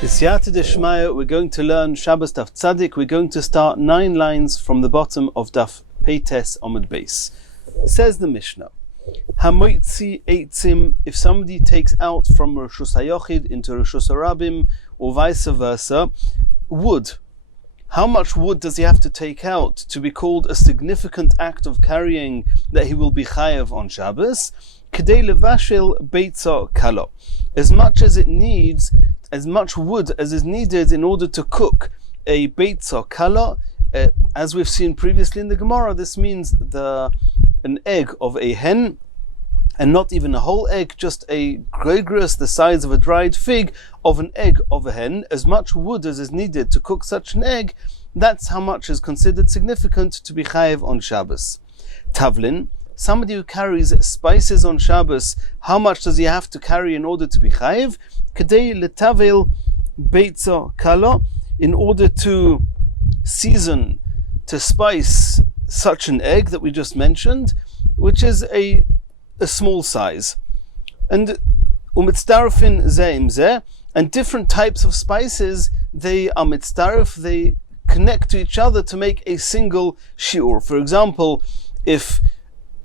B'siyata d'shmaya, we're going to learn Shabbos Daf Tzadik. We're going to start 9 lines from the bottom of Daf Peites Amud Beis. Says the Mishnah, Hamoitzi eitzim, if somebody takes out from Rishus HaYochid into Rishus HaRabim, or vice versa, wood. How much wood does he have to take out to be called a significant act of carrying that he will be chayav on Shabbos? Kedei levashel beitza kalo. As much as it needs, as much wood as is needed in order to cook a beitza kala. As we've seen previously in the Gemara, this means an egg of a hen, and not even a whole egg, just a gregarious the size of a dried fig of an egg of a hen. As much wood as is needed to cook such an egg, that's how much is considered significant to be chayiv on Shabbos. Tavlin, somebody who carries spices on Shabbos, how much does he have to carry in order to be chayiv? Kedei letavel beitza kala, in order to season, to spice such an egg that we just mentioned, which is a small size. And umitzdarfin zeim zeh, and different types of spices, they are mitzdarf, they connect to each other to make a single shiur. For example, if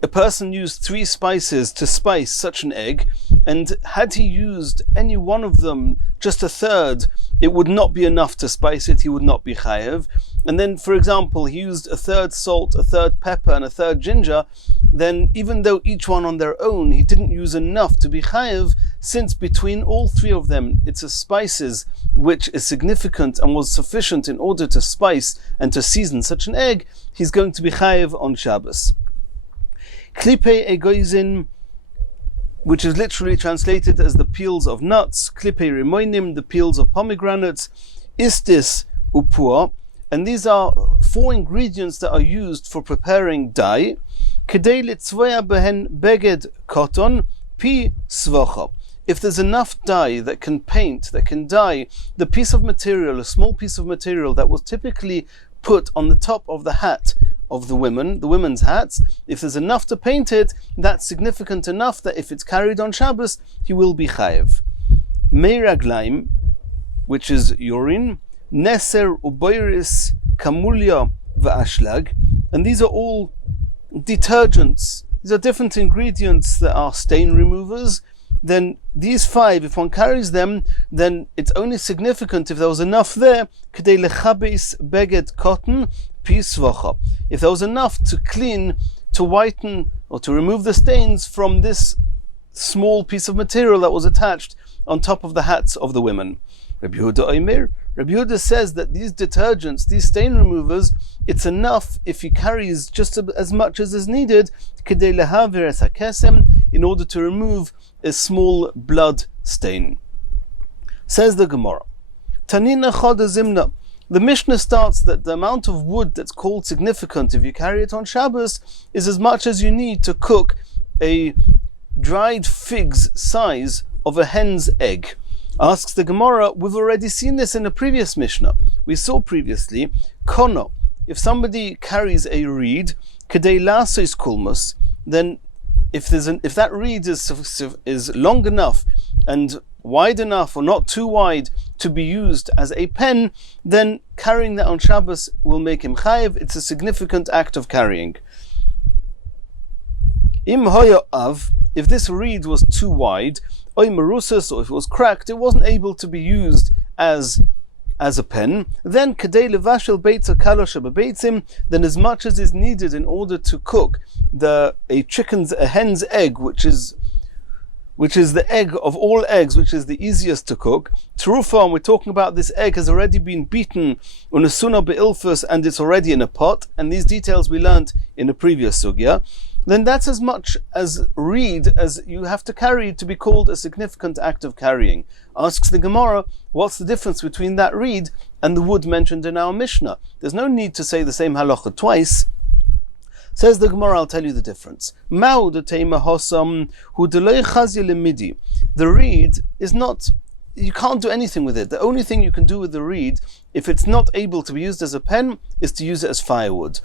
a person used 3 spices to spice such an egg, and had he used any one of them, just a third, it would not be enough to spice it, he would not be chayev. And then, for example, he used a third salt, a third pepper, and a third ginger, then even though each one on their own, he didn't use enough to be chayev, since between all 3 of them, it's a spices which is significant and was sufficient in order to spice and to season such an egg, he's going to be chayev on Shabbos. Klipe egoizin, which is literally translated as the peels of nuts, klipe rimoinim, the peels of pomegranates, istis upua, and these are 4 ingredients that are used for preparing dye. Kedei litzvoya behen beged cotton, pi svocha. If there's enough dye that can paint, that can dye the piece of material, a small piece of material that was typically put on the top of the hat of the women's hats, if there's enough to paint it, that's significant enough that if it's carried on Shabbos, he will be chayev. Meiraglaim, which is urine, neser uboiris, kamulya v'ashlag, and these are all detergents. These are different ingredients that are stain removers. Then these 5, if one carries them, then it's only significant if there was enough there, kedei lechabes beged cotton, pisvacha. If there was enough to clean, to whiten, or to remove the stains from this small piece of material that was attached on top of the hats of the women. Rabbi Yehuda says that these detergents, these stain removers, it's enough if he carries just as much as is needed, kedei lehaver es hakesem, in order to remove a small blood stain. Says the Gemara, Tanina chod zimna. The Mishnah starts that the amount of wood that's called significant if you carry it on Shabbos is as much as you need to cook a dried fig's size of a hen's egg. Asks the Gemara, we've already seen this in a previous Mishnah. We saw previously, kono, if somebody carries a reed, kedei lasois kulmus, then if that reed is long enough and wide enough, or not too wide, to be used as a pen, then carrying that on Shabbos will make him chayev. It's a significant act of carrying. Im hoya av, if this reed was too wide, oy marusas, or if it was cracked, it wasn't able to be used as a pen, then kedei levashel beitza kalo shebabeitzim, then as much as is needed in order to cook a hen's egg, which is the egg of all eggs, which is the easiest to cook. Terufa, and we're talking about this egg has already been beaten on a suna be'ilfus, and it's already in a pot, and these details we learnt in a previous sugya. Then that's as much as reed as you have to carry to be called a significant act of carrying. Asks the Gemara, what's the difference between that reed and the wood mentioned in our Mishnah? There's no need to say the same halacha twice. Says the Gemara, I'll tell you the difference. The reed is not, you can't do anything with it. The only thing you can do with the reed, if it's not able to be used as a pen, is to use it as firewood.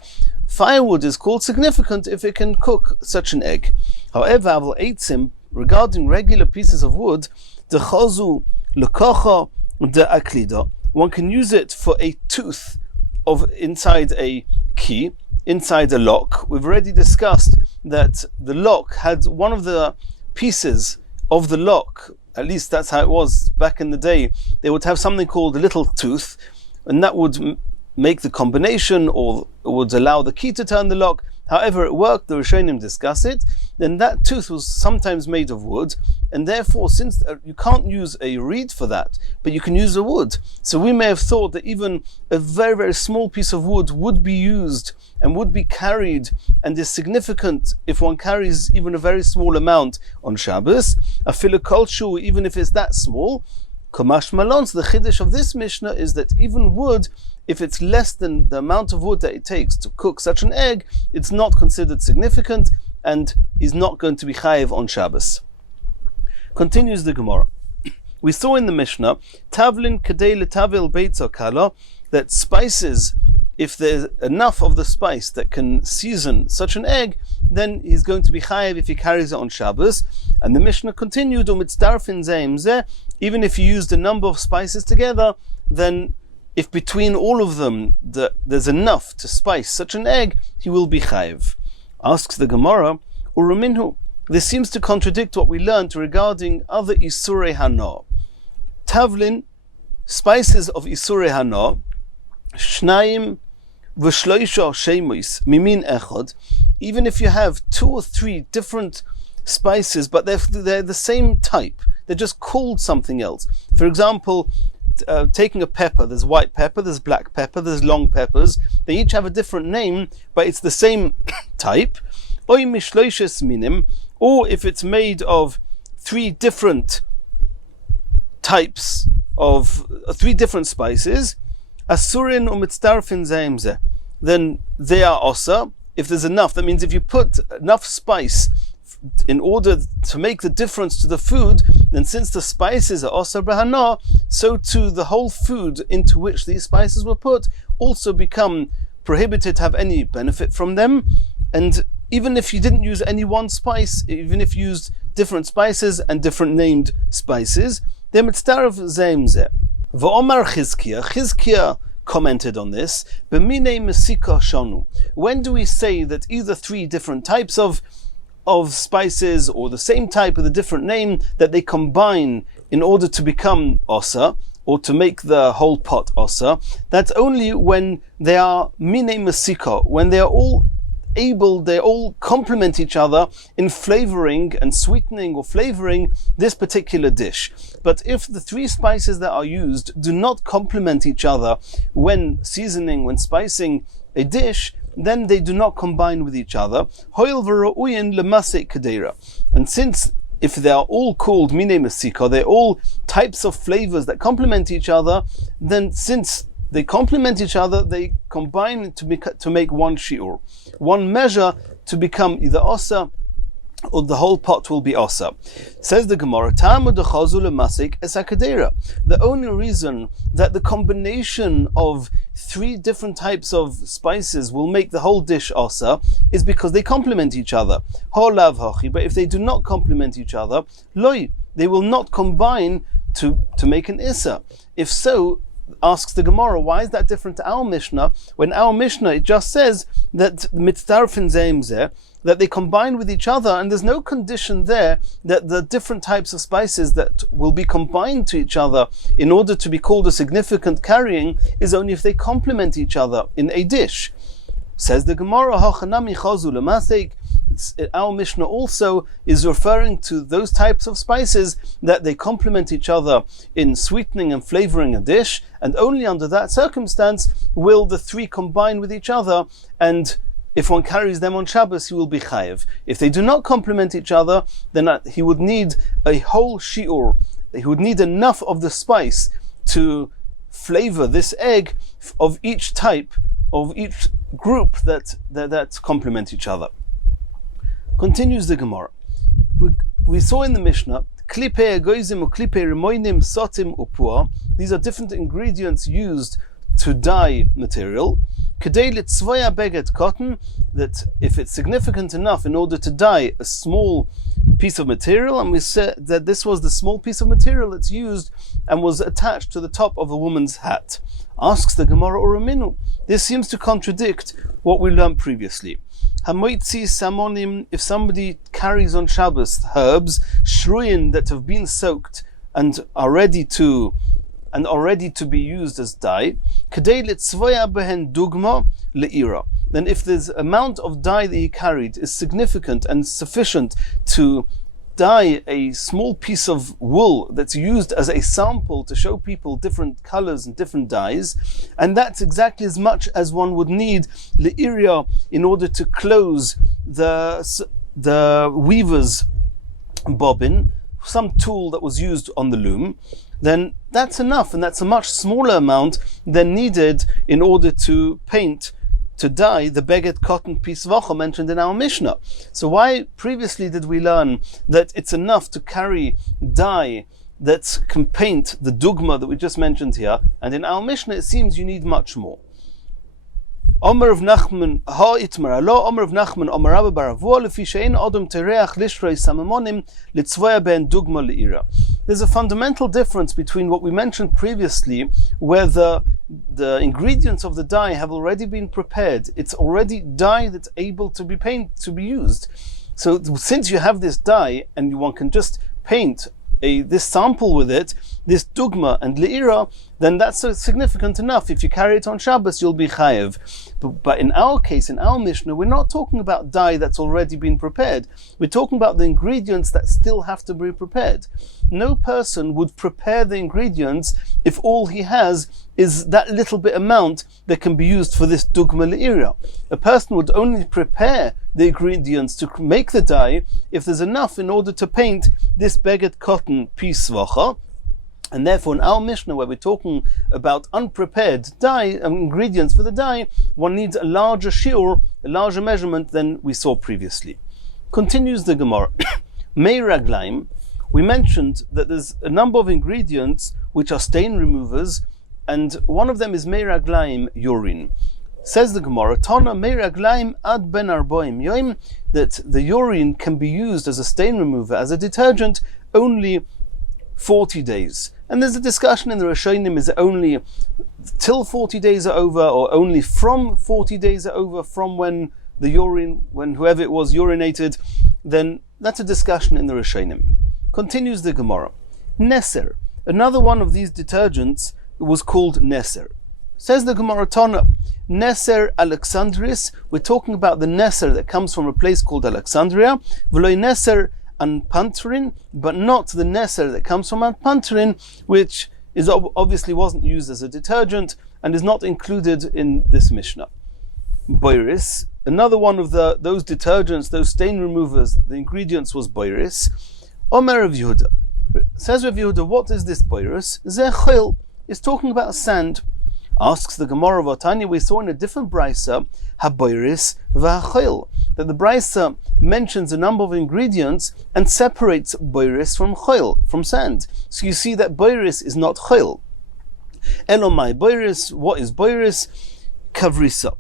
Firewood is called significant if it can cook such an egg. However, regarding regular pieces of wood, the chazu, lekocha, de aklida. One can use it for a tooth of inside a key, inside a lock. We've already discussed that the lock had one of the pieces of the lock, at least that's how it was back in the day. They would have something called a little tooth, and that would make the combination, or would allow the key to turn the lock. However it worked, the Rishonim discuss it. Then that tooth was sometimes made of wood, and therefore, since you can't use a reed for that, but you can use a wood. So we may have thought that even a very, very small piece of wood would be used and would be carried, and is significant if one carries even a very small amount on Shabbos. A filakolshu, even if it's that small. Kamash malons, the chiddush of this Mishnah is that even wood, if it's less than the amount of wood that it takes to cook such an egg, it's not considered significant and is not going to be chayiv on Shabbos. Continues the Gemara. We saw in the Mishnah, Tavlin kadei letavil beitza kala, that spices, if there's enough of the spice that can season such an egg, then he's going to be chayiv if he carries it on Shabbos. And the Mishnah continued, umitzdarfin zeim zeh, even if you used a number of spices together, then if between all of them there's enough to spice such an egg, he will be chayiv. Asks the Gemara, uruminhu, this seems to contradict what we learned regarding other isurei hana. Tavlin, spices of isurei hana, shnayim v'shloisha shemois mimin echad, even if you have 2 or 3 different spices, but they're the same type, they're just called something else. For example, taking a pepper, there's white pepper, there's black pepper, there's long peppers, they each have a different name, but it's the same type. Oy mishloishes minim, or if it's made of 3 different types of 3 different spices, asurin umitzdarfin zeimze, then they are osa. If there's enough, that means if you put enough spice in order to make the difference to the food, then since the spices are osa b'hana, so too the whole food into which these spices were put also become prohibited to have any benefit from them. And even if you didn't use any one spice, even if you used different spices and different named spices, they're mitzdarf zeimze. V'omar Chizkiah commented on this, b'minei mesika shanu. When do we say that either 3 different types of spices, or the same type with a different name, that they combine in order to become osa, or to make the whole pot osa? That's only when they are minei mesika, when they are all they all complement each other in flavoring and sweetening or flavoring this particular dish. But if the 3 spices that are used do not complement each other when seasoning, when spicing a dish, then they do not combine with each other. And since if they are all called minei mesika, they're all types of flavors that complement each other, then since they complement each other, they combine to make one shiur, one measure, to become either osa, or the whole pot will be osa. Says the Gemara, the only reason that the combination of 3 different types of spices will make the whole dish osa is because they complement each other. But if they do not complement each other, they will not combine to make an issa. If so, asks the Gemara, why is that different to our Mishnah? When our Mishnah, it just says that mitzdarfin zeimzeh, that they combine with each other, and there's no condition there that the different types of spices that will be combined to each other in order to be called a significant carrying is only if they complement each other in a dish. Says the Gemara, hachanami chazu lemasek, our Mishnah also is referring to those types of spices that they complement each other in sweetening and flavoring a dish, and only under that circumstance will the 3 combine with each other, and if one carries them on Shabbos, he will be chayiv. If they do not complement each other, then he would need a whole shiur. He would need enough of the spice to flavor this egg of each type, of each group that complement each other. Continues the Gemara. We saw in the Mishnah, these are different ingredients used to dye material. Kedei litzvoya beged cotton, that if it's significant enough in order to dye a small piece of material, and we said that this was the small piece of material that's used and was attached to the top of a woman's hat. Asks the Gemara Uraminu. This seems to contradict what we learned previously. Hamoitzi samonim, if somebody carries on Shabbos herbs, shruyin, that have been soaked and are ready to be used as dye, kedei litzvoya behen dugma le'ira. Then if the amount of dye that he carried is significant and sufficient to dye a small piece of wool that's used as a sample to show people different colors and different dyes, and that's exactly as much as one would need le'iria in order to close the weaver's bobbin, some tool that was used on the loom, then that's enough, and that's a much smaller amount than needed in order to dye the beged cotton piece vacha mentioned in our Mishnah. So why previously did we learn that it's enough to carry dye that can paint the dugma that we just mentioned here, and in our Mishnah it seems you need much more? Omer of Nachman, ha itmar alo, Omer of Nachman, Omer Rabba Baravua, lefi she'ein odom tereach lishrei samamonim litzvoya ben dugma le'ira. There's a fundamental difference between what we mentioned previously, where the ingredients of the dye have already been prepared. It's already dye that's able to be used. So since you have this dye and one can just paint this sample with it, this dugma and le'ira, then that's significant enough. If you carry it on Shabbos, you'll be chayev. But in our case, in our Mishnah, we're not talking about dye that's already been prepared. We're talking about the ingredients that still have to be prepared. No person would prepare the ingredients if all he has is that little bit amount that can be used for this dugma le'ira. A person would only prepare the ingredients to make the dye if there's enough in order to paint this beged cotton piece vacha. And therefore in our Mishnah, where we're talking about unprepared dye, ingredients for the dye, one needs a larger shiur, a larger measurement than we saw previously. Continues the Gemara. Mei raglaim, we mentioned that there's a number of ingredients which are stain removers, and one of them is mei raglaim, urine. Says the Gemara, Tana mei raglaim ad ben arboim yoim, that the urine can be used as a stain remover, as a detergent, only 40 days. And there's a discussion in the Rishonim, is it only till 40 days are over, or only from 40 days are over, from when whoever it was urinated? Then that's a discussion in the Rishonim. Continues the Gemara. Neser, another one of these detergents was called Neser. Says the Gemara Tana, Neser Alexandris, we're talking about the Neser that comes from a place called Alexandria, V'loi Neser Anpanterin, but not the Neser that comes from Anpanterin, which is obviously wasn't used as a detergent and is not included in this Mishnah. Boiris, another one of those detergents, those stain removers, the ingredients was boiris. Omer of Yehuda. Says Rav Yehuda, what is this boiris? Zeh chil, is talking about sand. Asks the Gemara of Otanya, we saw in a different brisa, ha-boiris v'ha-chil, that the brisa mentions a number of ingredients and separates boiris from chil, from sand. So you see that boiris is not chil. Elomai boiris, what is boiris? Kavrisa.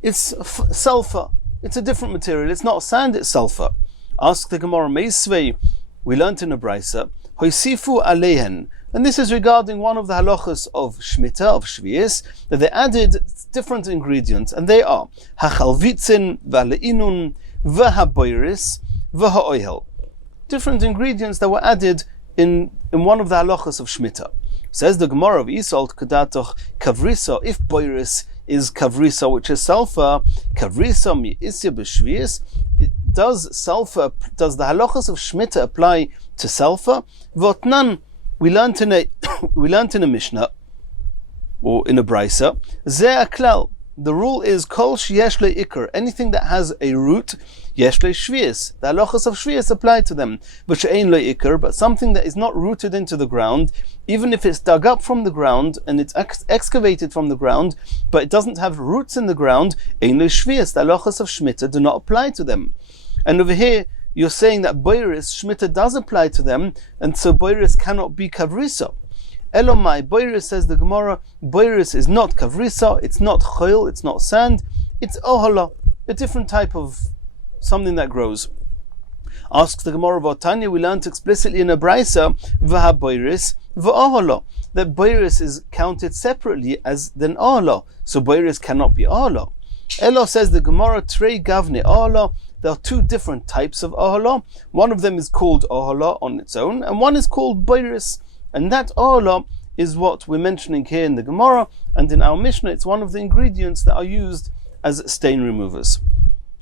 It's sulfur. It's a different material. It's not sand, it's sulfur. Ask the Gemara Meisvei, we learnt in a brisa, hoisifu alehen, and this is regarding one of the halachas of Shmita, of Shvius, that they added different ingredients, and they are hachalvitzin, v'aleinun, v'haboiris, v'ha'oihel. Different ingredients that were added in one of the halachas of Shmita. Says the Gemara of Isalt Kedatoch Kavrisa, if boiris is kavrisa, which is sulfur, kavrisa mi isya b'shvius, does the halachas of Shmita apply to sulfur? Votnan, we learnt in a Mishnah, or in a brisa, ze aklal, the rule is kol sheyesh le ikar, anything that has a root, yesh le shvius, the halachas of shvius apply to them, but she'ein le ikar, but something that is not rooted into the ground, even if it's dug up from the ground and it's excavated from the ground, but it doesn't have roots in the ground, ein le shvius, the halachas of Shmita do not apply to them. And over here, you're saying that boiris, Shmita does apply to them, and so boiris cannot be kavrisa. Elomai boiris, says the Gemara, boiris is not kavrisa, it's not choil, it's not sand, it's ohola, a different type of something that grows. Asks the Gemara about Tanya, we learned explicitly in a brisa, v'ha boiris v'ohola, that boiris is counted separately as than ohola, so boiris cannot be ohola. Elo, says the Gemara, trei gavne ohola, there are two different types of ohola. One of them is called ohola on its own, and one is called boiris. And that ohola is what we're mentioning here in the Gemara, and in our Mishnah, it's one of the ingredients that are used as stain removers.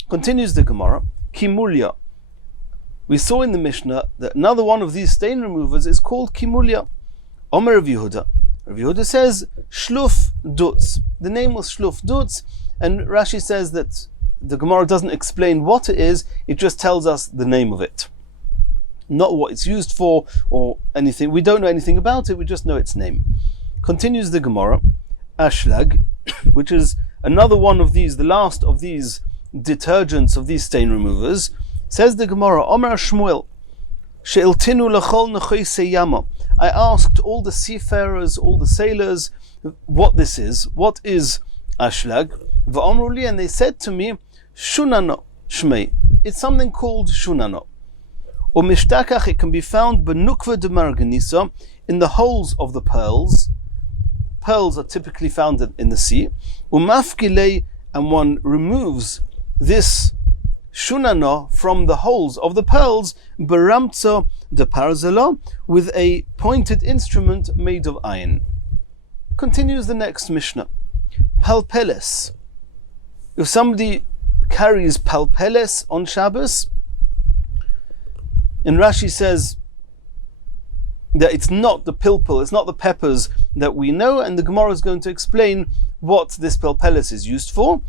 Continues the Gemara, kimulya. We saw in the Mishnah that another one of these stain removers is called kimulya. Omer Rav Yehuda. Rav Yehuda says, shluf dutz. The name was shluf dutz, and Rashi says that the Gemara doesn't explain what it is, it just tells us the name of it. Not what it's used for or anything. We don't know anything about it, we just know its name. Continues the Gemara, ashlag, which is another one of these, the last of these detergents, of these stain removers. Says the Gemara, Omer Shmuel, she'iltinu lechol nechoisei yama. I asked all the seafarers, all the sailors, what this is. What is ashlag? V'omru li, and they said to me, shunano shmei. It's something called shunano. U'mishtakach, it can be found benukva de marganisa, in the holes of the pearls. Pearls are typically found in the sea. Umafgilei, and one removes this shunano from the holes of the pearls, beramtza de parzela, with a pointed instrument made of iron. Continues the next Mishnah. Palpeles. If somebody carries palpeles on Shabbos, and Rashi says that it's not the pilpul, it's not the peppers that we know, and the Gemara is going to explain what this palpeles is used for.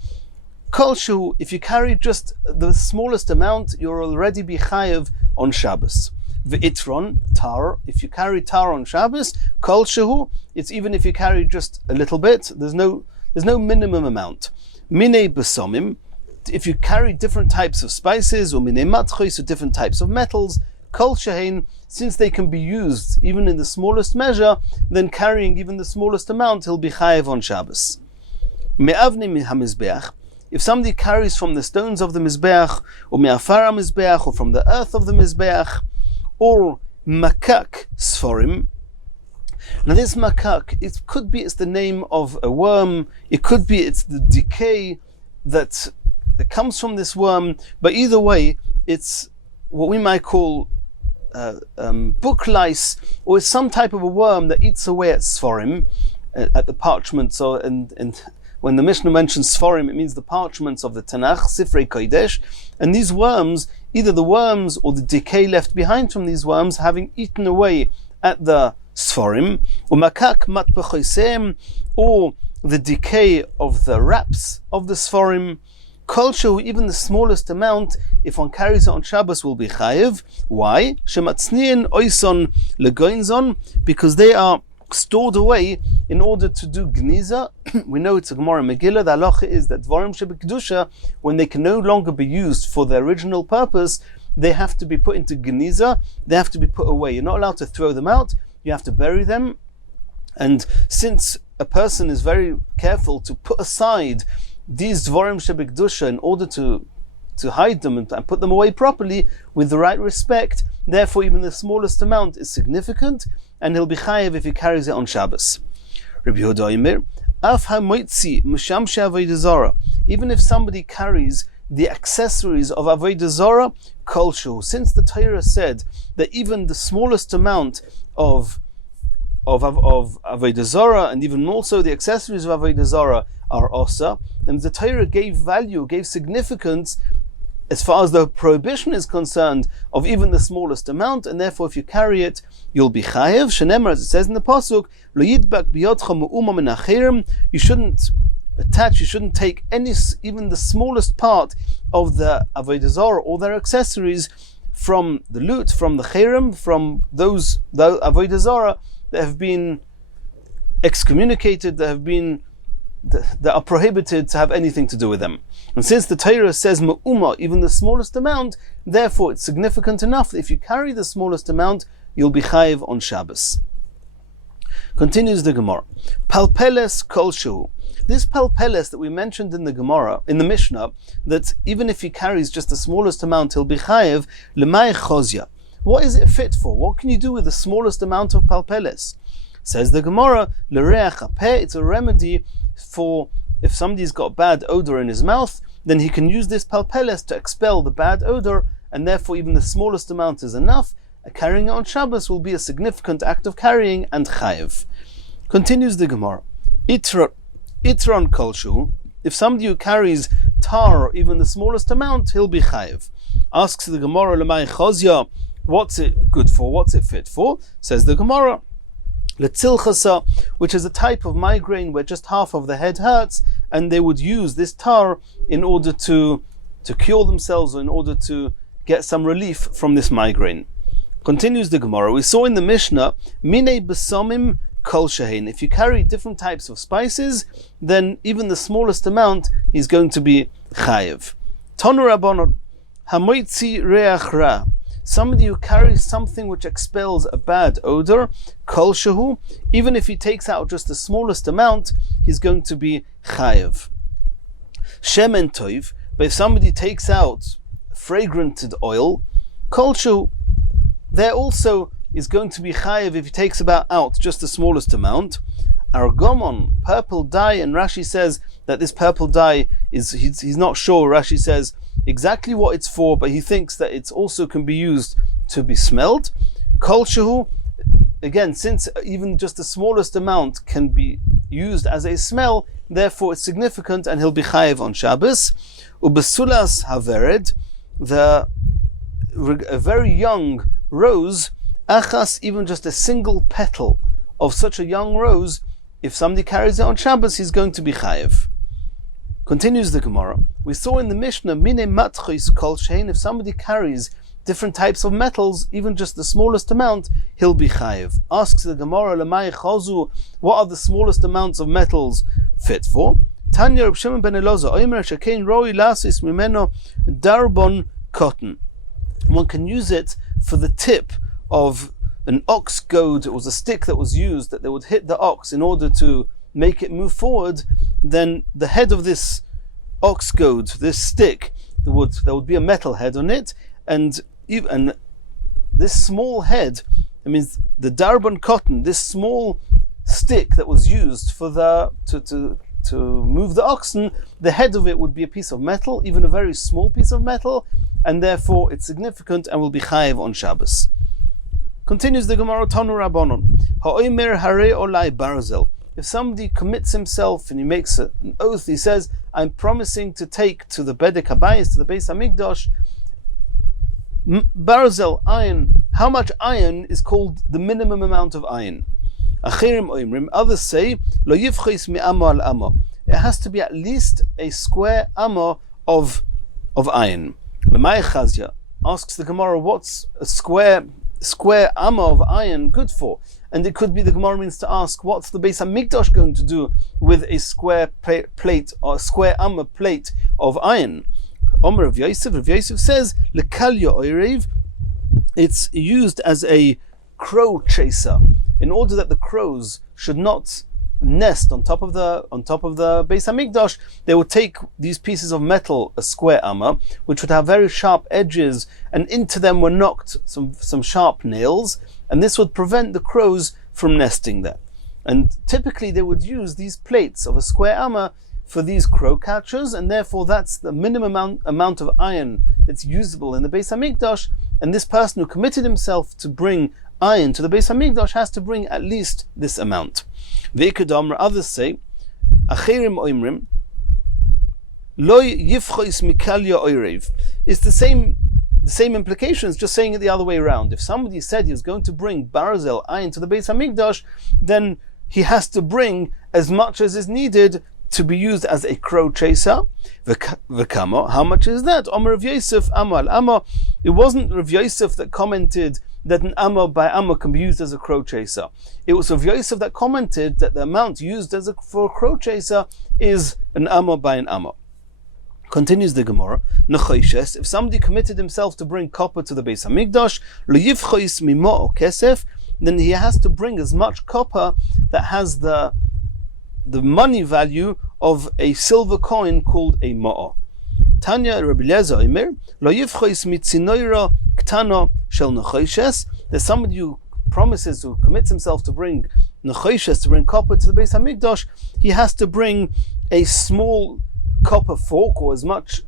Kol shehu, if you carry just the smallest amount, you're already be chayev on Shabbos. V'itron, tar, if you carry tar on Shabbos, kol shehu, it's even if you carry just a little bit, there's no minimum amount. Minei besomim, if you carry different types of spices, or minei matchos, or different types of metals, kol shehein, since they can be used even in the smallest measure, then carrying even the smallest amount, he'll be chayev on Shabbos. Me'avni hamizbeach, if somebody carries from the stones of the mizbeach, or me'afar hamizbeach, or from the earth of the mizbeach, or makak sforim. Now this makak, it could be it's the name of a worm, it could be it's the decay that comes from this worm, but either way, it's what we might call book lice, or it's some type of a worm that eats away at sforim, at the parchments, and when the Mishnah mentions sforim, it means the parchments of the Tanakh, Sifrei Kodesh, and these worms, either the worms or the decay left behind from these worms, having eaten away at the sforim, or makak matbechoisem, or the decay of the wraps of the sforim. Kol shehu, even the smallest amount, if one carries it on Shabbos, will be chayev. Why? Shematzniin oison legoinzon, because they are stored away in order to do gniza. We know it's a Gemara Megillah. The halacha is that dvarim shebekdusha, when they can no longer be used for their original purpose, they have to be put into gniza. They have to be put away. You're not allowed to throw them out. You have to bury them. And since a person is very careful to put aside these dvarim shebekdusha in order to hide them and put them away properly with the right respect, therefore even the smallest amount is significant, and he'll be chayev if he carries it on Shabbos. Rabbi Yehuda Omer, af hamoitzi mishamshe avodah zarah, even if somebody carries the accessories of avodah zarah, kol shehu, since the Torah said that even the smallest amount of avodah zarah, and even also the accessories of avodah zarah are osa, and the Torah gave value, gave significance as far as the prohibition is concerned of even the smallest amount, and therefore if you carry it, you'll be chayev. Shenemar, as it says in the pasuk, lo yidbak biyodcha me'uma min hachirim, you shouldn't attach, you shouldn't take any, even the smallest part of the avodah zarah or their accessories from the loot, from the chirim, from those avodah zarah that have been excommunicated, that are prohibited to have anything to do with them. And since the Torah says me'uma, even the smallest amount, therefore it's significant enough that if you carry the smallest amount, you'll be chayev on Shabbos. Continues the Gemara. Palpeles kolshu. This palpeles that we mentioned in the Gemara, in the Mishnah, that even if he carries just the smallest amount, he'll be chayev, lemay chozya. What is it fit for? What can you do with the smallest amount of palpeles? Says the Gemara, l'reach hapeh, it's a remedy for if somebody's got bad odor in his mouth, then he can use this palpeles to expel the bad odor, and therefore even the smallest amount is enough. Carrying it on Shabbos will be a significant act of carrying and chayev. Continues the Gemara. Itron kolshu, if somebody who carries tar or even the smallest amount, he'll be chayev. Asks the Gemara, lemay chozya, what's it good for? What's it fit for? Says the Gemara, letzilchasa, which is a type of migraine where just half of the head hurts, and they would use this tar in order to cure themselves, or in order to get some relief from this migraine. Continues the Gemara. We saw in the Mishnah, Mine besomim kol shehin. If you carry different types of spices, then even the smallest amount is going to be chayev. Tonu rabbanon, hamoitzi reach ra. Somebody who carries something which expels a bad odor, kol shehu, even if he takes out just the smallest amount, he's going to be chayev. Shemen toiv, but if somebody takes out fragranted oil, kol shehu, there also is going to be chayev if he takes out just the smallest amount. Argomon, purple dye, and Rashi says that this purple dye he's not sure. Rashi says exactly what it's for, but he thinks that it also can be used to be smelled. Kol shehu, again, since even just the smallest amount can be used as a smell, therefore it's significant, and he'll be chayev on Shabbos. Ubesulas havered, a very young rose, achas, even just a single petal of such a young rose, if somebody carries it on Shabbos, he's going to be chayev. Continues the Gemara. We saw in the Mishnah, mine matchis kol shein, if somebody carries different types of metals, even just the smallest amount, he'll be chayev. Asks the Gemara, lemay chozu, what are the smallest amounts of metals fit for? Tanya Reb Shimon ben Elazar, oimer shekein roi lasis mimeno darbon cotton. One can use it for the tip of an ox goad. It was a stick that was used that they would hit the ox in order to make it move forward. Then the head of this ox goad, this stick, there would be a metal head on it, and this small head, I mean the darban cotton, this small stick that was used for to move the oxen, the head of it would be a piece of metal, even a very small piece of metal, and therefore it's significant and will be chayev on Shabbos. Continues the Gemara, Tanu Rabbanon, ha'omer hare olai barzel. If somebody commits himself and he makes an oath, he says, I'm promising to take to the Bedek Habayis, to the Beis Hamikdash, barzel, iron. How much iron is called the minimum amount of iron? Achirim oimrim, others say, lo yivchis mi amo al amo. It has to be at least a square amo of iron. Lemay chazya, asks the Gemara, what's a square amo of iron good for? And it could be the Gemara means to ask, what's the Beis Hamikdash going to do with a square plate or a square amo plate of iron? Omer Rav Yosef says, lekalya oirev, it's used as a crow chaser, in order that the crows should not nest on top of the Beis Hamikdash. They would take these pieces of metal, a square amma, which would have very sharp edges, and into them were knocked some sharp nails, and this would prevent the crows from nesting there. And typically they would use these plates of a square amma for these crow catchers, and therefore that's the minimum amount of iron that's usable in the Beis Hamikdash. And this person who committed himself to bring iron to the Beis Hamikdash has to bring at least this amount. Ve'ikadamra, others say, achirim oimrim, loy yifchois mikalya oirev. It's the same implications, just saying it the other way around. If somebody said he was going to bring barzel, iron, to the Beis Hamikdash, then he has to bring as much as is needed to be used as a crow chaser. V'kamo, how much is that? Omer Rav Yosef, amo al amo. It wasn't Rav Yosef that commented that an amo by amo can be used as a crow chaser. It was Rav Yosef that commented that the amount used for a crow chaser is an amo by an amo. Continues the Gemara, Nechoishes, if somebody committed himself to bring copper to the Beis Hamikdash, lo yivchois mimo o kesef, then he has to bring as much copper that has the money value of a silver coin called a ma'ah. Tanya Rabbi Eliezer Omer, lo yivchois mitzinoira ktana shel nechoshes. There's somebody who promises, who commits himself to bring nechoshes, to bring copper to the Beis Hamikdash. He has to bring a small copper fork, or as much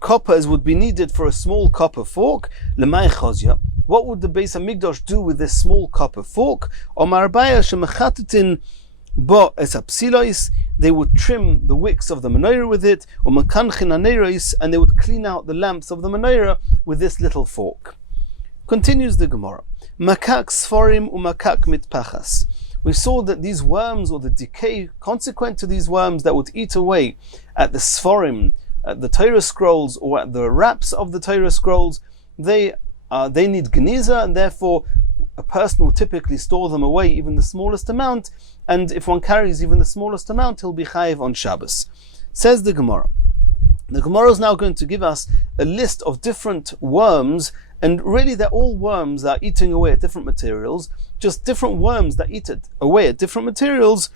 copper as would be needed for a small copper fork. Lemay chozya. What would the Beis Hamikdash do with this small copper fork? Omar Abaya shemechatitin bo es apsilois. They would trim the wicks of the menorah with it, or mekanchin aneros, and they would clean out the lamps of the menorah with this little fork. Continues the Gemara. Makak sforim umakak mitpachas. We saw that these worms, or the decay consequent to these worms that would eat away at the sforim, at the Torah scrolls, or at the wraps of the Torah scrolls, they need geniza, and therefore a person will typically store them away, even the smallest amount, and if one carries even the smallest amount, he'll be chayiv on Shabbos. Says the Gemara. The Gemara is now going to give us a list of different worms, and really they're all worms that are eating away at different materials, just different worms that eat away at different materials,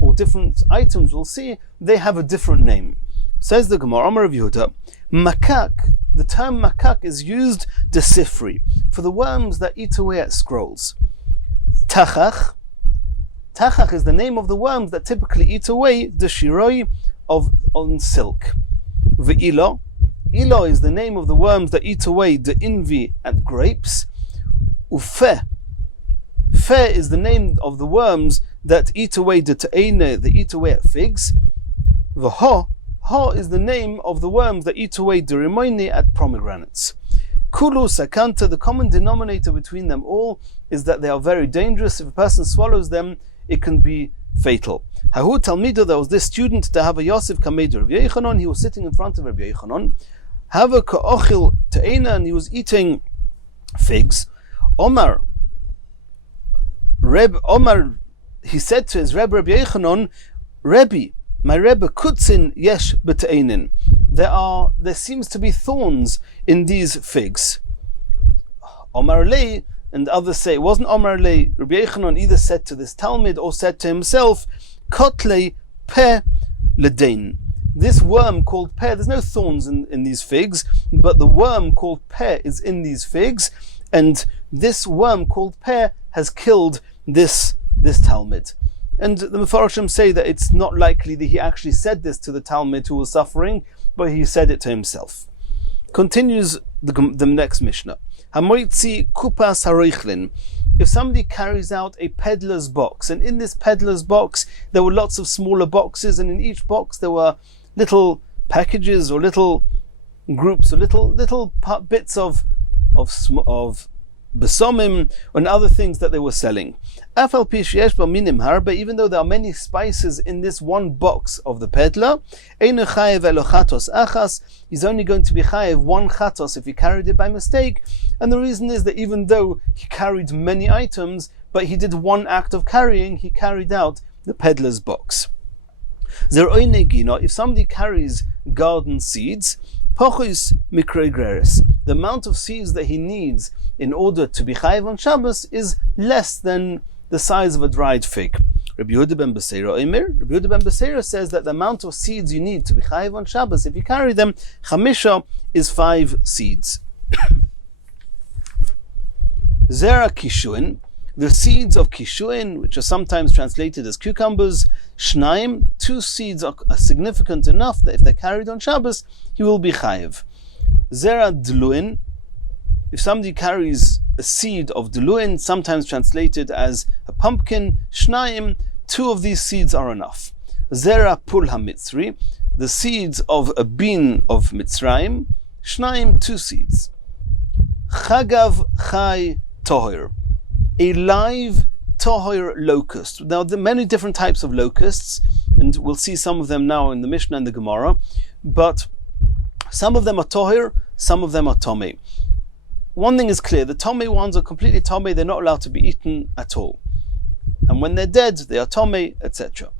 or different items, we'll see, they have a different name. Says the Gemara, Amar Rav Yehuda, makak, the term makak is used decifri, for the worms that eat away at scrolls. Tachach is the name of the worms that typically eat away the shi'uri on silk. Ve'ilo is the name of the worms that eat away the invi at grapes. Ufeh is the name of the worms that eat away the te'ene, that eat away at figs. V'ho is the name of the worms that eat away the rimoini at pomegranates. Kulu sakanta, the common denominator between them all is that they are very dangerous. If a person swallows them, it can be fatal. Hahu Talmido, there was this student, to have a Yosef Kamed Rabbi Yochanan. He was sitting in front of Rabbi Yochanan. Have a ka'ochil te'ena, and he was eating figs. Omar, he said to his Rebbe Rabbi Yochanan, Rebbe, my Rebbe, kutzin yesh b'te'enin. There seems to be thorns in these figs. Omar lei, and others say it wasn't Omar lei. Rabbi Yochanan either said to this Talmud or said to himself, kotlei pe ledein. This worm called pe, there's no thorns in these figs, but the worm called pe is in these figs, and this worm called pe has killed this Talmud. And the Mefarshim say that it's not likely that he actually said this to the Talmud who was suffering, but he said it to himself. Continues the next Mishnah. Hamoitzi kupas haroichlin. If somebody carries out a peddler's box, and in this peddler's box there were lots of smaller boxes, and in each box there were little packages or little groups or little bits of besomim and other things that they were selling. Afal pi sheyesh ba minim harba, even though there are many spices in this one box of the peddler, einu chayev elo chatos achas, he's only going to be chayev one chatos if he carried it by mistake. And the reason is that even though he carried many items, but he did one act of carrying, he carried out the peddler's box. If somebody carries garden seeds, pochis mikroigreris, the amount of seeds that he needs in order to be chayiv on Shabbos is less than the size of a dried fig. Rabbi Yehuda ben Beseira says that the amount of seeds you need to be chayiv on Shabbos, if you carry them, chamisha is 5 seeds. Zera kishuin, the seeds of kishuin, which are sometimes translated as cucumbers, shnaim, 2 seeds are significant enough that if they're carried on Shabbos, he will be chayiv. Zera dluin, if somebody carries a seed of dluin, sometimes translated as a pumpkin, shnaim, 2 of these seeds are enough. Zera pul hamitzri, the seeds of a bean of Mitzrayim, shnaim, 2 seeds. Chagav chai tohir, a live tohir locust. Now there are many different types of locusts, and we'll see some of them now in the Mishnah and the Gemara, but some of them are tohir, some of them are tomei. One thing is clear, the tomei ones are completely tomei, they're not allowed to be eaten at all. And when they're dead, they are tomei, etc.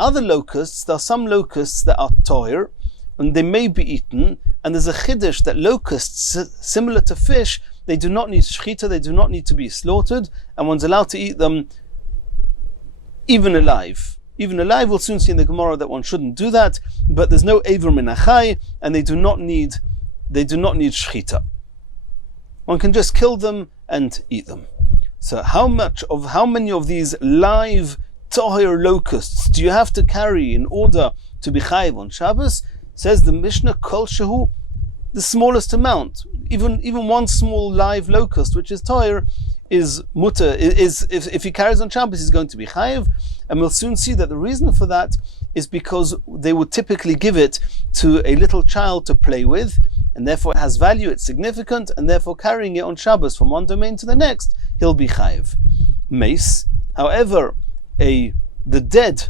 Other locusts, there are some locusts that are tohir, and they may be eaten, and there's a chiddush that locusts, similar to fish, they do not need shchita, they do not need to be slaughtered, and one's allowed to eat them even alive. Even alive, we'll soon see in the Gemara that one shouldn't do that, but there's no Eiver min achai, and they do not need shchita. One can just kill them and eat them. So how many of these live tahir locusts do you have to carry in order to be chayiv on Shabbos? Says the Mishnah, kol shehu, the smallest amount. Even one small live locust, which is tahir, is mutter. If he carries on Shabbos, he's going to be chayiv. And we'll soon see that the reason for that is because they would typically give it to a little child to play with, and therefore it has value, it's significant, and therefore carrying it on Shabbos from one domain to the next, he'll be chayiv. Mace, however, the dead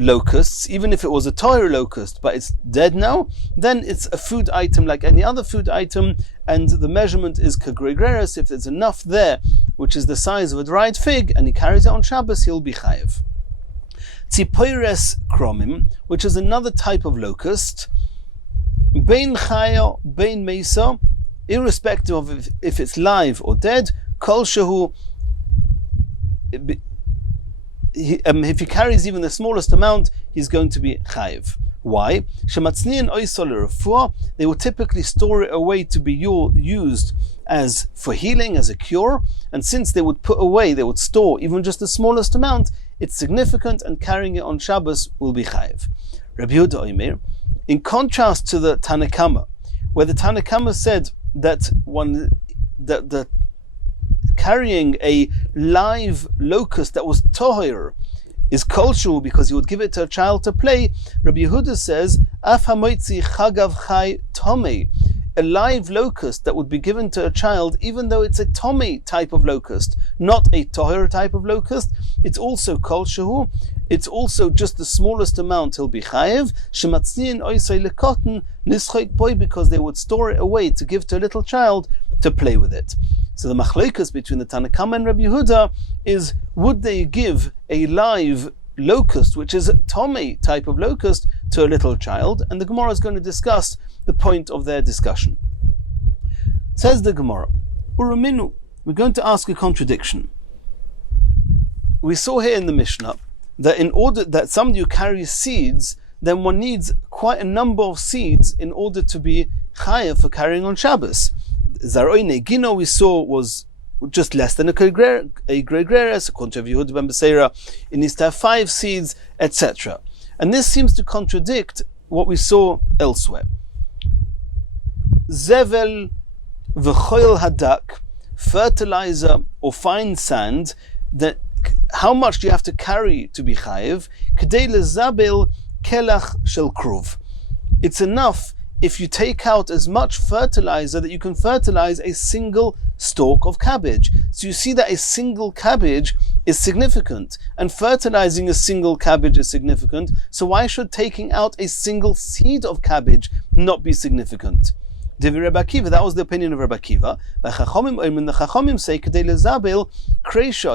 locusts, even if it was a tahir locust, but it's dead now, then it's a food item like any other food item, and the measurement is kagregreres. If there's enough there, which is the size of a dried fig, and he carries it on Shabbos, he'll be chayiv. Tzipoires kromim, which is another type of locust, bein chaya, bein mesa, irrespective of if it's live or dead, kol shehu, if he carries even the smallest amount, he's going to be chayiv. Why? They would typically store it away to be used as for healing, as a cure, and since they would store even just the smallest amount, it's significant, and carrying it on Shabbos will be chayiv. Rabbi Yehuda Omer, in contrast to the Tanakama, where the Tanakama said that carrying a live locust that was tohir is kolshu because he would give it to a child to play, Rabbi Yehuda says, Af hamoitzi chagav chai tomei, a live locust that would be given to a child, even though it's a tomei type of locust, not a tohir type of locust, it's also kolshu, it's also just the smallest amount he'll be chayev, shematzniin oisay lekotten nischoik boy, because they would store it away to give to a little child to play with it. So the machlokas between the Tanakama and Rabbi Yehuda is, would they give a live locust, which is a tomei type of locust, to a little child? And the Gemara is going to discuss the point of their discussion. Says the Gemara, Uraminu, we're going to ask a contradiction. We saw here in the Mishnah that in order that somebody who carries seeds, then one needs quite a number of seeds in order to be chayav for carrying on Shabbos. Zaroi Negino we saw was just less than a gregreres, according to Yehuda ben Beseira, it needs to have 5 seeds, etc. And this seems to contradict what we saw elsewhere. Zevel v'choil hadak, fertilizer or fine sand, that how much do you have to carry to be chayiv? Kedei lezabel kelach shel kruv. It's enough if you take out as much fertilizer that you can fertilize a single stalk of cabbage. So you see that a single cabbage is significant, and fertilizing a single cabbage is significant. So why should taking out a single seed of cabbage not be significant? Rabbi Akiva, that was the opinion of Rabbi Akiva. The Chachomim say,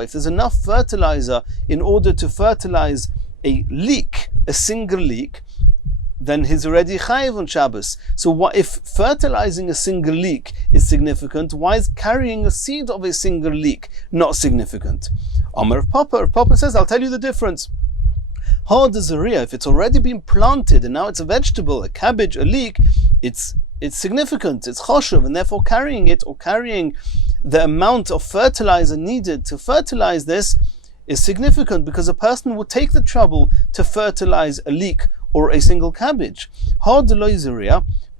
if there's enough fertilizer in order to fertilize a leek, a single leek, then he's already chayiv on Shabbos. So what if fertilizing a single leek is significant? Why is carrying a seed of a single leek not significant? Amar of Papa says, I'll tell you the difference. If it's already been planted and now it's a vegetable, a cabbage, a leek, it's significant, it's choshev, and therefore carrying it, or carrying the amount of fertilizer needed to fertilize this, is significant, because a person would take the trouble to fertilize a leek or a single cabbage.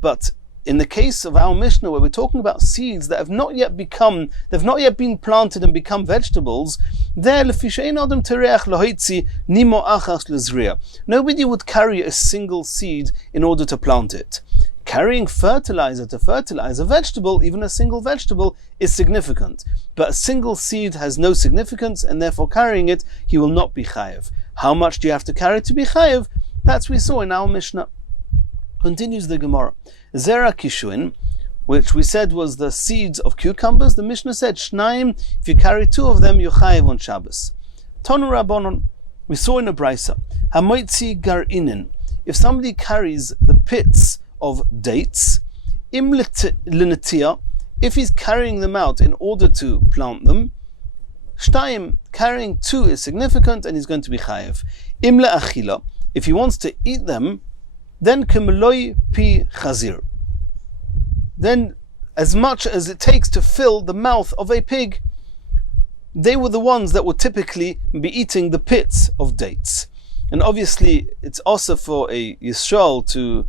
But in the case of our Mishnah, where we're talking about seeds that have not yet been planted and become vegetables, nobody would carry a single seed in order to plant it. Carrying fertilizer to fertilize a vegetable, even a single vegetable, is significant. But a single seed has no significance, and therefore carrying it, he will not be chayev. How much do you have to carry to be chayev? That's what we saw in our Mishnah. Continues the Gemara. Zera kishuin, which we said was the seeds of cucumbers, the Mishnah said, Shnaim, if you carry 2 of them, you're chayev on Shabbos. Tonu Rabbanon, we saw in a Brisa, Hamoitzi gar'inin, if somebody carries the pits of dates, im l'netia, if he's carrying them out in order to plant them, shtayim, carrying 2 is significant and he's going to be chayev. Im le'achila, if he wants to eat them, then k'meloi pi chazir, then as much as it takes to fill the mouth of a pig. They were the ones that would typically be eating the pits of dates. And obviously it's also for a Yisrael to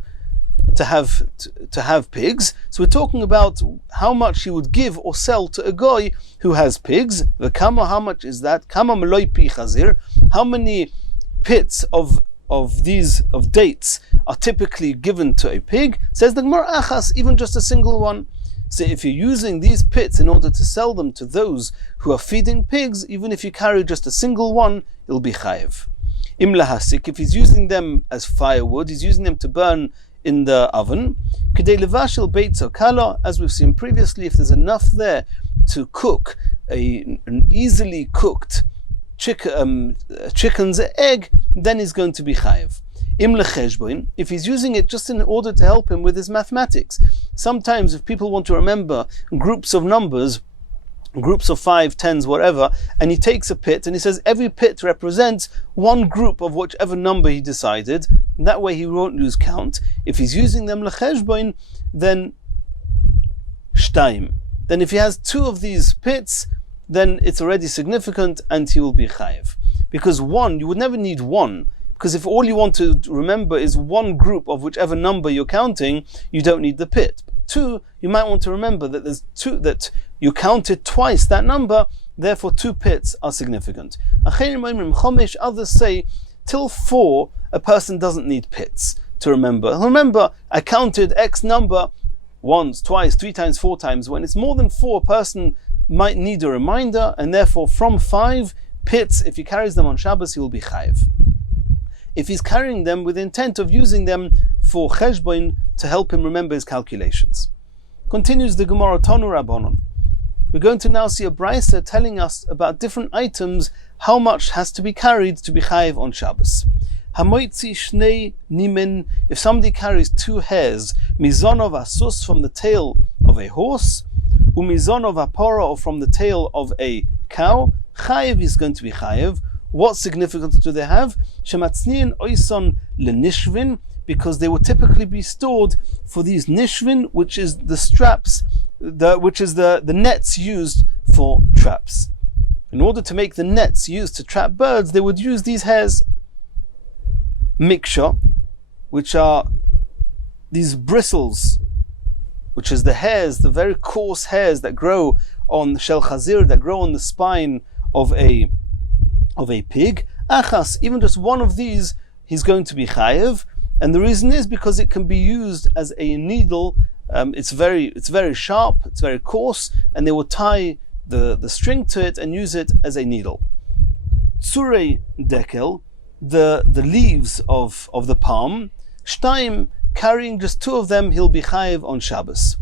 have pigs. So we're talking about how much he would give or sell to a goy who has pigs. V'kama, how much is that? Kama meloi pi chazir, how many pits of dates are typically given to a pig? Says the Gemara, achas, even just a single one. So if you're using these pits in order to sell them to those who are feeding pigs, even if you carry just a single one, it'll be chayev. Im lahasik, if he's using them as firewood, he's using them to burn in the oven. Kedei levashil beitzo kala, as we've seen previously, if there's enough there to cook an easily cooked chicken's egg, then he's going to be chayev. Im lecheshboin, if he's using it just in order to help him with his mathematics. Sometimes if people want to remember groups of numbers, groups of 5, 10s, whatever, and he takes a pit and he says every pit represents one group of whichever number he decided, and that way he won't lose count. If he's using them lecheshboin, then shtayim. Then if he has 2 of these pits, then it's already significant and he will be chayev. Because 1, you would never need 1. Because if all you want to remember is one group of whichever number you're counting, you don't need the pit. 2, you might want to remember that there's 2, that you counted twice that number, therefore 2 pits are significant. Others say till 4 a person doesn't need pits to remember. Remember, I counted X number once, twice, 3 times, 4 times. When it's more than 4, a person might need a reminder, and therefore from 5 pits, if he carries them on Shabbos, he will be chayev. If he's carrying them with the intent of using them for cheshboin to help him remember his calculations. Continues the Gemara, Tanu Rabbanon. We're going to now see a brisa telling us about different items, how much has to be carried to be chayev on Shabbos. Hamoitzi shnei nimin, if somebody carries 2 hairs, mizonov asus, from the tail of a horse, umizonov apora, or from the tail of a cow, chayev is going to be chayev. What significance do they have? Shematzniin oison lenishvin, because they will typically be stored for these nishvin, which is the straps, which is the nets used for traps. In order to make the nets used to trap birds, they would use these hairs. Miksha, which are these bristles, which is the hairs, the very coarse hairs that grow on shel chazir, that grow on the spine of a pig. Achas, even just one of these, he's going to be chayev, and the reason is because it can be used as a needle. It's very sharp, it's very coarse, and they will tie the string to it and use it as a needle. Tzurei dekel, the leaves of the palm. Shtayim, carrying just 2 of them, he'll be chayev on Shabbos.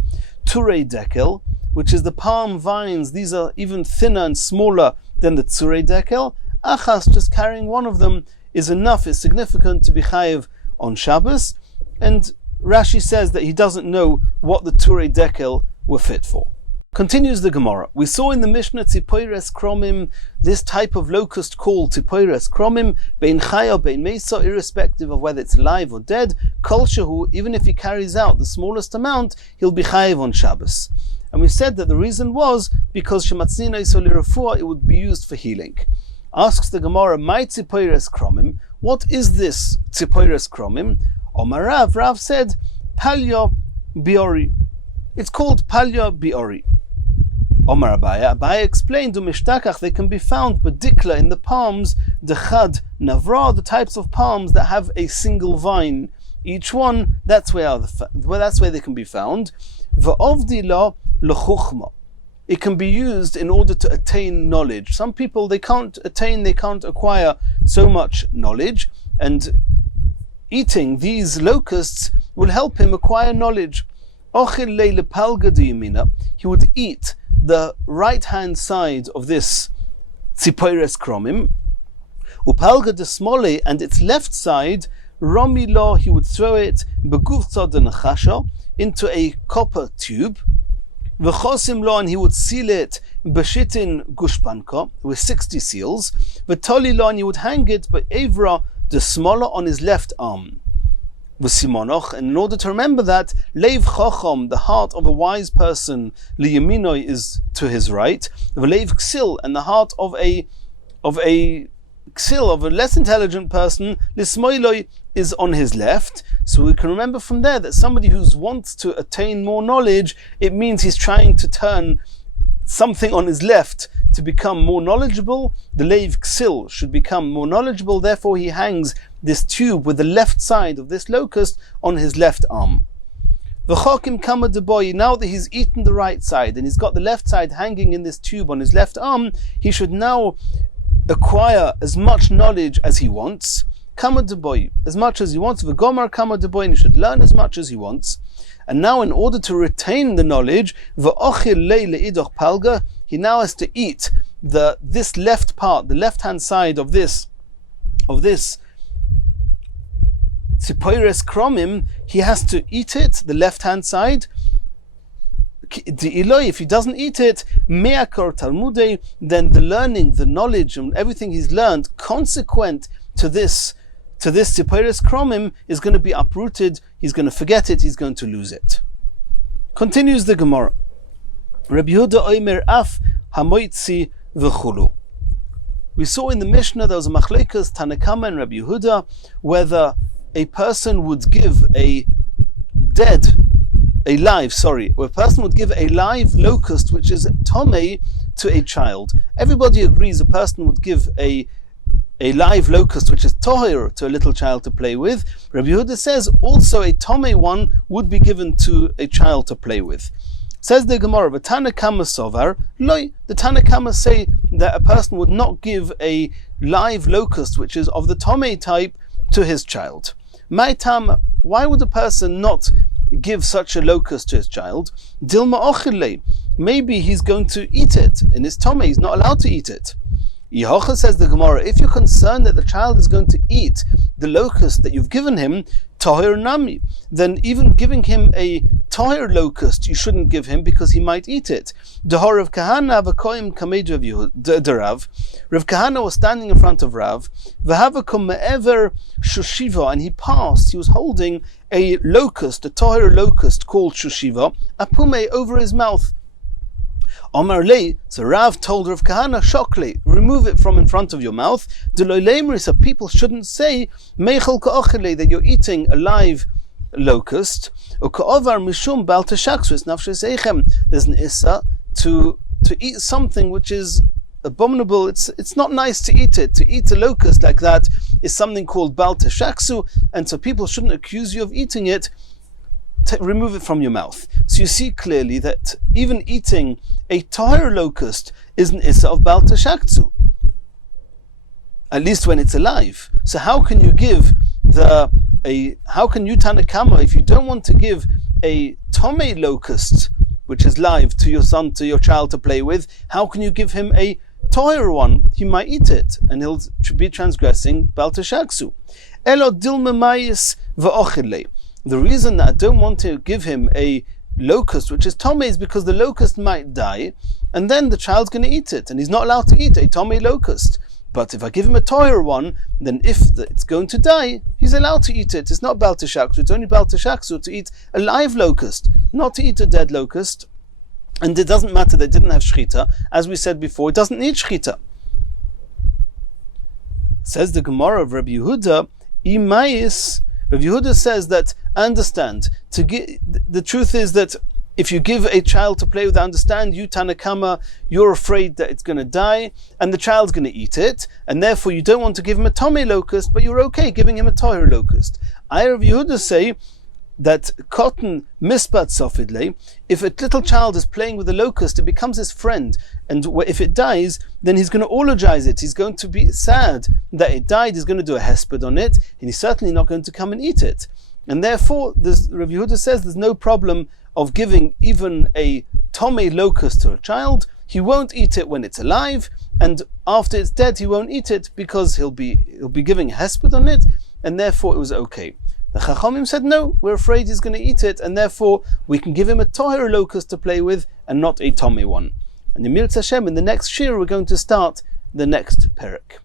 Turei dekel, which is the palm vines, these are even thinner and smaller than the tzurei dekel. Achas, just carrying 1 of them is enough, is significant to be chayev on Shabbos. And Rashi says that he doesn't know what the turei dekel were fit for. Continues the Gemara. We saw in the Mishnah Tzipoires Kromim, this type of locust called Tzipoires Kromim, bein chaya, bein mesa, irrespective of whether it's live or dead, kol shehu, even if he carries out the smallest amount, he'll be chayev on Shabbos. And we said that the reason was because shematzina isol lirafua, it would be used for healing. Asks the Gemara, my Tzipoires Kromim, what is this Tzipoires Kromim? Omar Rav said, Palya Biori. It's called Palya Biori. Omar Abaya explained, Umishtakach, they can be found bedikla in the palms, dechad navra, the types of palms that have a single vine. Each one, that's where they can be found. Va'ovdila lechuchma. It can be used in order to attain knowledge. Some people, they can't acquire so much knowledge, and eating these locusts will help him acquire knowledge. He would eat the right hand side of this Tzipoires Kromim, upalga de smole, and its left side, Romi lo, he would throw it begufza de nachasha, into a copper tube. V'chosim lo, and he would seal it beshitin gushpanka, with 60 seals. V'toli lo, and he would hang it be'evra the smaller on his left arm. V'simonoch, and in order to remember that, leiv chacham, the heart of a wise person, liyaminoi, is to his right. V'leiv ksil, and the heart of a less intelligent person, lismoiloi, is on his left. So we can remember from there that somebody who wants to attain more knowledge, it means he's trying to turn something on his left to become more knowledgeable. The leiv ksil should become more knowledgeable, therefore he hangs this tube with the left side of this locust on his left arm. V'chokim kama deboy, now that he's eaten the right side and he's got the left side hanging in this tube on his left arm, he should now acquire as much knowledge as he wants. Kama deboy, as much as he wants. V'gomar kama deboy, and he should learn as much as he wants. And now, in order to retain the knowledge, v'ochil lei le'idoch palga, he now has to eat this left part, the left-hand side of this tzipoires kromim. He has to eat it, the left-hand side. If he doesn't eat it, me'akor talmudei, then the learning, the knowledge, and everything he's learned consequent to this tzipoires kromim is going to be uprooted. He's going to forget it. He's going to lose it. Continues the Gemara. Rabbi Yehuda oimer af hamoitzi v'chulu. We saw in the Mishnah there was a machlekas Tanakama and Rabbi Yehuda whether a person would give a person would give a live locust which is tomei to a child. Everybody agrees a person would give a live locust which is tohir to a little child to play with. Rabbi Yehuda says also a tomei one would be given to a child to play with. Says the Gemara, the Tanakama sovar loy. The Tanakama say that a person would not give a live locust which is of the tomei type to his child. My tam, why would a person not give such a locust to his child? Dilma ochile, maybe he's going to eat it in his tomei. He's not allowed to eat it. Yehocha, says the Gemara, if you're concerned that the child is going to eat the locust that you've given him, tohir nami, then even giving him a tohir locust you shouldn't give him because he might eat it. Dehor Rav Kahana v'koim kamed Rav. Rav Kahana was standing in front of Rav, v'havakom me'ever shushiva, and he was holding a locust, a tohir locust called shushiva, apume, over his mouth. Omar lei, so Rav told Rav Kahana, shokle, remove it from in front of your mouth. So people shouldn't say meichel ka'ochele, that you're eating a live locust. There's an issa to eat something which is abominable. It's not nice to eat it. To eat a locust like that is something called bal teshaksu, and so people shouldn't accuse you of eating it. Remove it from your mouth. So you see clearly that even eating a tahir locust is an issa of bal teshaksu, at least when it's alive. So how can you Tanakama, if you don't want to give a tomei locust which is live to your child to play with, how can you give him a tahir one? He might eat it and he'll be transgressing bal teshaksu. Elo dilma mayis v'ochile. The reason that I don't want to give him a locust which is tomei is because the locust might die and then the child's going to eat it and he's not allowed to eat a tomei locust. But if I give him a tohir one, then if it's going to die, he's allowed to eat it. It's not bal teshaksu, it's only bal teshaksu to eat a live locust, not to eat a dead locust. And it doesn't matter that it didn't have shchita. As we said before, it doesn't need shchita. Says the Gemara of Rabbi Yehuda, Imayis. Rabbi Yehuda says that, understand, the truth is that if you give a child to play with, understand, you Tanakama, you're afraid that it's going to die and the child's going to eat it, and therefore you don't want to give him a tomei locust, but you're okay giving him a tohir locust. I, Rabbi Yehuda, say that cotton mispat sofidle, if a little child is playing with a locust, it becomes his friend, and if it dies, then he's going to eulogize it. He's going to be sad that it died. He's going to do a hesped on it, and he's certainly not going to come and eat it. And therefore, Rabbi Yehuda says there's no problem of giving even a tomei locust to a child. He won't eat it when it's alive, and after it's dead, he won't eat it because he'll be giving a hesped on it. and therefore it was okay. The Chachamim said, no, we're afraid he's going to eat it, and therefore we can give him a Tahir locust to play with and not a Tommy one. And in Mirz Hashem, in the next Shir, we're going to start the next Perek.